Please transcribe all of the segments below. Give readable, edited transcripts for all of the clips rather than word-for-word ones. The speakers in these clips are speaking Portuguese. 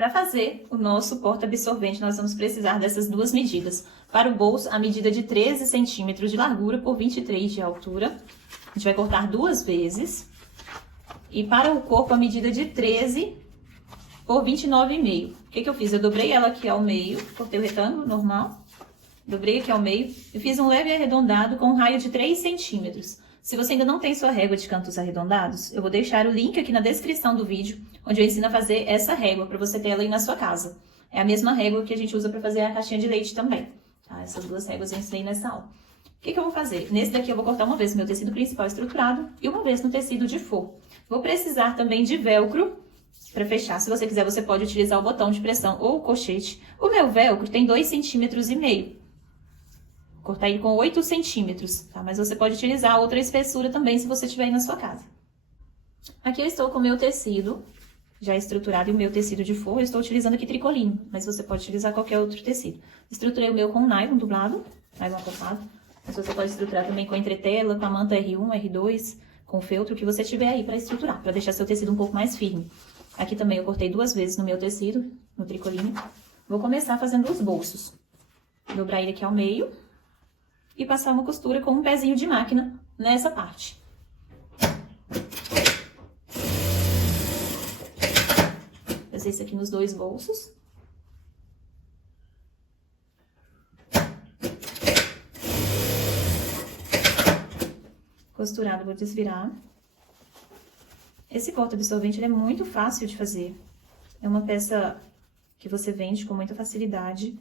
Para fazer o nosso porta-absorvente, nós vamos precisar dessas duas medidas. Para o bolso, a medida de 13 centímetros de largura por 23 de altura. A gente vai cortar duas vezes. E para o corpo, a medida de 13 por 29,5. O que eu fiz? Eu dobrei ela aqui ao meio, cortei o retângulo normal. Dobrei aqui ao meio e fiz um leve arredondado com um raio de 3 centímetros. Se você ainda não tem sua régua de cantos arredondados, eu vou deixar o link aqui na descrição do vídeo, onde eu ensino a fazer essa régua, para você ter ela aí na sua casa. É a mesma régua que a gente usa para fazer a caixinha de leite também. Tá? Essas duas réguas eu ensinei nessa aula. O que eu vou fazer? Nesse daqui eu vou cortar uma vez no meu tecido principal estruturado e uma vez no tecido de forro. Vou precisar também de velcro para fechar. Se você quiser, você pode utilizar o botão de pressão ou o colchete. O meu velcro tem 2,5 centímetros. Vou cortar ele com 8 centímetros, tá? Mas você pode utilizar outra espessura também, se você tiver aí na sua casa. Aqui eu estou com o meu tecido já estruturado e o meu tecido de forro. Eu estou utilizando aqui tricoline, mas você pode utilizar qualquer outro tecido. Estruturei o meu com nylon dublado, nylon acoplado. Mas você pode estruturar também com entretela, com a manta R1, R2, com o feltro que você tiver aí para estruturar, para deixar seu tecido um pouco mais firme. Aqui também eu cortei duas vezes no meu tecido, no tricoline. Vou começar fazendo os bolsos. Dobrar ele aqui ao meio e passar uma costura com um pezinho de máquina nessa parte. Fazer isso aqui nos dois bolsos. Costurado, vou desvirar. Esse porta-absorvente ele é muito fácil de fazer. É uma peça que você vende com muita facilidade.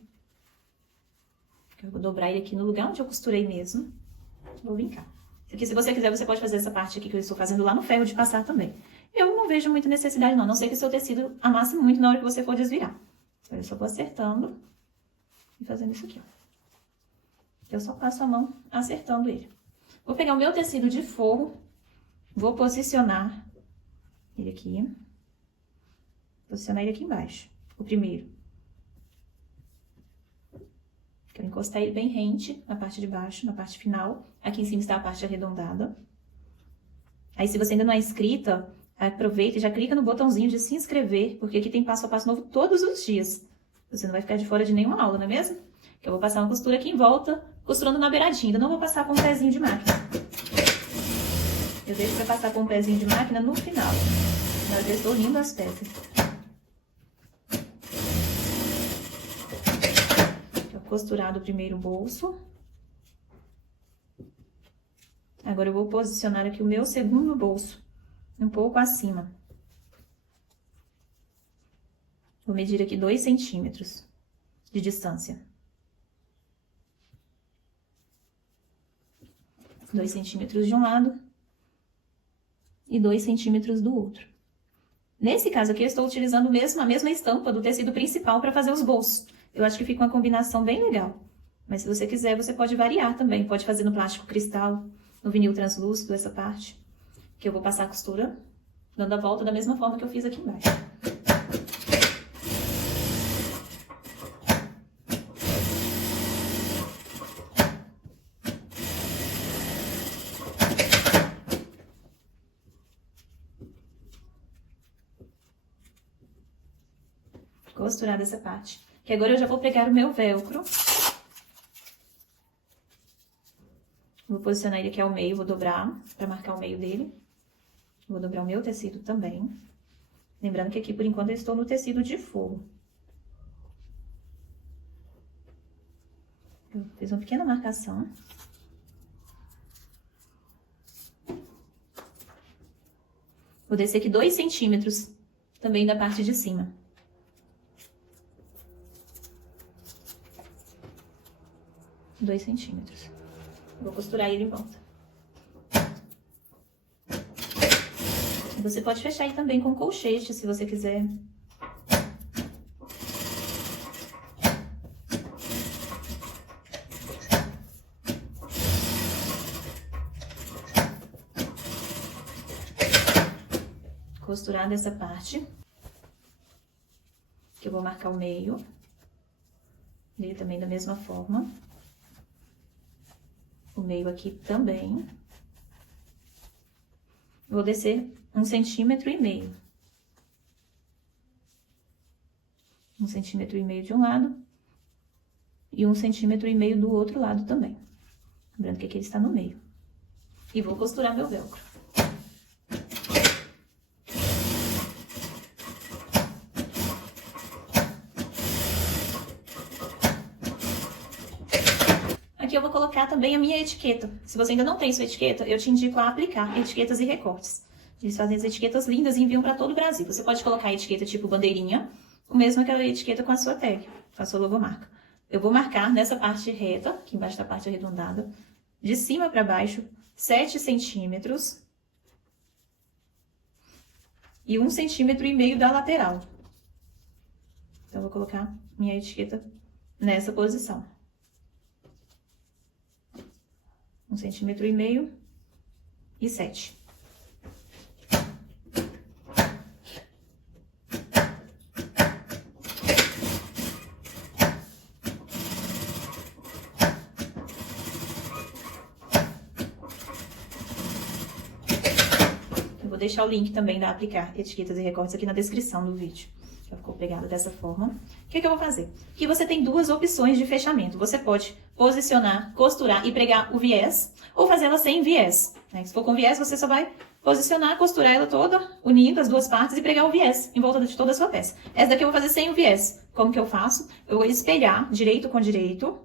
Eu vou dobrar ele aqui no lugar onde eu costurei mesmo. Vou vincar. Aqui, se você quiser, você pode fazer essa parte aqui que eu estou fazendo lá no ferro de passar também. Eu não vejo muita necessidade não, a não ser que o seu tecido amasse muito na hora que você for desvirar. Eu só vou acertando e fazendo isso aqui, ó. Eu só passo a mão acertando ele. Vou pegar o meu tecido de forro, vou posicionar ele aqui. Posicionar ele aqui embaixo, o primeiro. Quero encostar ele bem rente na parte de baixo, na parte final. Aqui em cima está a parte arredondada. Aí, se você ainda não é inscrita, aproveita e já clica no botãozinho de se inscrever, porque aqui tem passo a passo novo todos os dias. Você não vai ficar de fora de nenhuma aula, não é mesmo? Que eu vou passar uma costura aqui em volta, costurando na beiradinha. Ainda não vou passar com um pezinho de máquina. Eu deixo para passar com um pezinho de máquina no final. Na hora que eu estou unindo as peças. Costurado o primeiro bolso. Agora eu vou posicionar aqui o meu segundo bolso, um pouco acima. Vou medir aqui 2 centímetros de distância. 2 centímetros de um lado e 2 centímetros do outro. Nesse caso aqui, eu estou utilizando a mesma estampa do tecido principal para fazer os bolsos. Eu acho que fica uma combinação bem legal. Mas se você quiser, você pode variar também. Pode fazer no plástico cristal, no vinil translúcido, essa parte. Que eu vou passar a costura, dando a volta da mesma forma que eu fiz aqui embaixo. Costurada essa parte. Que agora eu já vou pegar o meu velcro. Vou posicionar ele aqui ao meio, vou dobrar para marcar o meio dele. Vou dobrar o meu tecido também. Lembrando que aqui, por enquanto, eu estou no tecido de forro. Eu fiz uma pequena marcação. Vou descer aqui 2 centímetros também da parte de cima. Dois centímetros. Vou costurar ele em volta. Você pode fechar ele também com colchete, se você quiser. Costurar dessa parte. Que eu vou marcar o meio. Ele também da mesma forma. O meio aqui também. Vou descer 1,5 centímetros. 1,5 cm de um lado e 1,5 cm do outro lado também. Lembrando que aqui ele está no meio. E vou costurar meu velcro. Aqui eu vou colocar também a minha etiqueta. Se você ainda não tem sua etiqueta, eu te indico a aplicar etiquetas e recortes. Eles fazem as etiquetas lindas e enviam para todo o Brasil. Você pode colocar a etiqueta tipo bandeirinha, ou mesmo aquela etiqueta com a sua tag, com a sua logomarca. Eu vou marcar nessa parte reta, aqui embaixo da parte arredondada, de cima para baixo, 7 centímetros e 1,5 cm da lateral. Então, eu vou colocar minha etiqueta nessa posição. 1,5 cm e 7. Vou deixar o link também da aplicar etiquetas e recortes aqui na descrição do vídeo. Já ficou pegado dessa forma. O que eu vou fazer? Aqui você tem duas opções de fechamento. Você pode posicionar, costurar e pregar o viés, ou fazer ela sem viés, né? Se for com viés, você só vai posicionar, costurar ela toda, unindo as duas partes e pregar o viés em volta de toda a sua peça. Essa daqui eu vou fazer sem o viés. Como que eu faço? Eu vou espelhar direito com direito,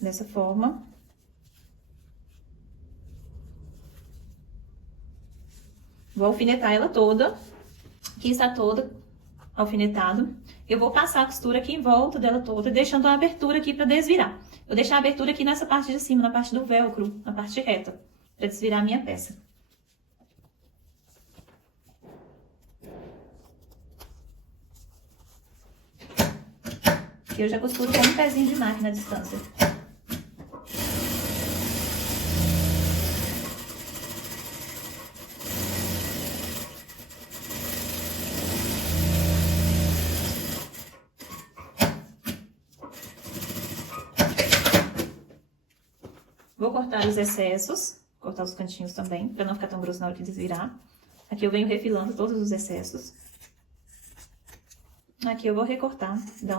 dessa forma. Vou alfinetar ela toda. Aqui está toda alfinetado. Eu vou passar a costura aqui em volta dela toda, deixando uma abertura aqui para desvirar. Vou deixar a abertura aqui nessa parte de cima, na parte do velcro, na parte reta, para desvirar a minha peça. Aqui eu já costuro com um pezinho de máquina à distância. Vou cortar os excessos, cortar os cantinhos também, para não ficar tão grosso na hora que desvirar. Aqui eu venho refilando todos os excessos. Aqui eu vou recortar, dar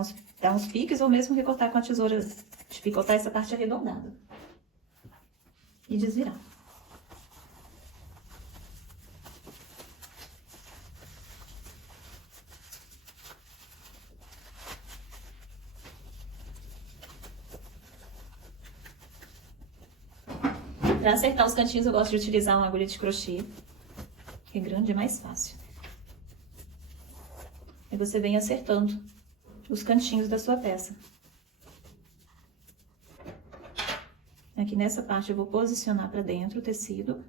uns piques ou mesmo recortar com a tesoura, de picotar essa parte arredondada. E desvirar. Para acertar os cantinhos, eu gosto de utilizar uma agulha de crochê, que é grande, é mais fácil. Aí você vem acertando os cantinhos da sua peça. Aqui nessa parte eu vou posicionar para dentro o tecido.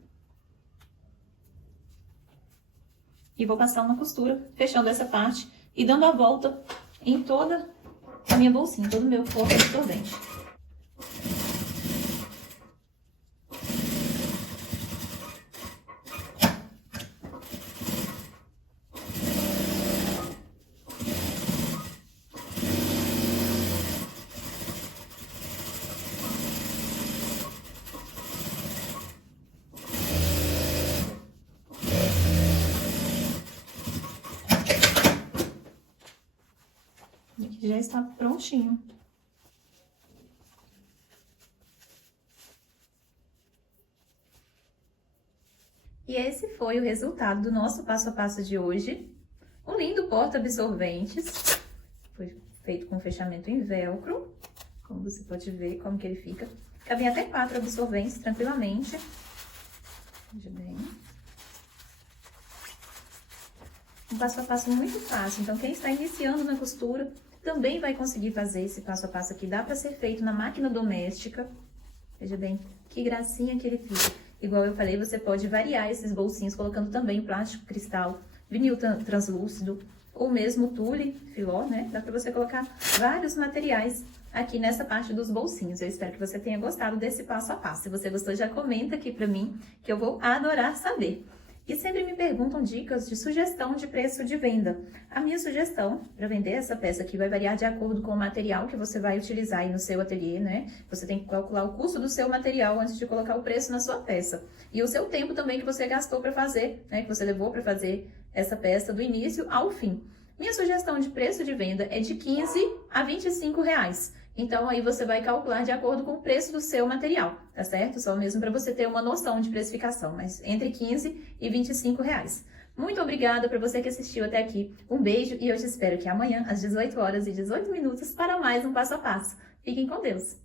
E vou passar uma costura, fechando essa parte e dando a volta em toda a minha bolsinha, todo o meu forro absorvente. Aqui já está prontinho. E esse foi o resultado do nosso passo a passo de hoje. Um lindo porta-absorventes. Foi feito com fechamento em velcro. Como você pode ver como que ele fica. Cabem até 4 absorventes tranquilamente. Veja bem. Um passo a passo muito fácil. Então, quem está iniciando na costura também vai conseguir fazer esse passo a passo aqui. Dá para ser feito na máquina doméstica. Veja bem, que gracinha que ele fica. Igual eu falei, você pode variar esses bolsinhos colocando também plástico cristal, vinil translúcido ou mesmo tule, filó, né? Dá para você colocar vários materiais aqui nessa parte dos bolsinhos. Eu espero que você tenha gostado desse passo a passo. Se você gostou, já comenta aqui para mim, que eu vou adorar saber. E sempre me perguntam dicas de sugestão de preço de venda. A minha sugestão para vender essa peça aqui vai variar de acordo com o material que você vai utilizar aí no seu ateliê, né? Você tem que calcular o custo do seu material antes de colocar o preço na sua peça. E o seu tempo também que você gastou para fazer, né? Que você levou para fazer essa peça do início ao fim. Minha sugestão de preço de venda é de 15 a 25 reais. Então, aí você vai calcular de acordo com o preço do seu material, tá certo? Só mesmo para você ter uma noção de precificação, mas entre 15 e 25 reais. Muito obrigada para você que assistiu até aqui. Um beijo e eu te espero aqui amanhã, às 18 horas e 18 minutos, para mais um Passo a Passo. Fiquem com Deus!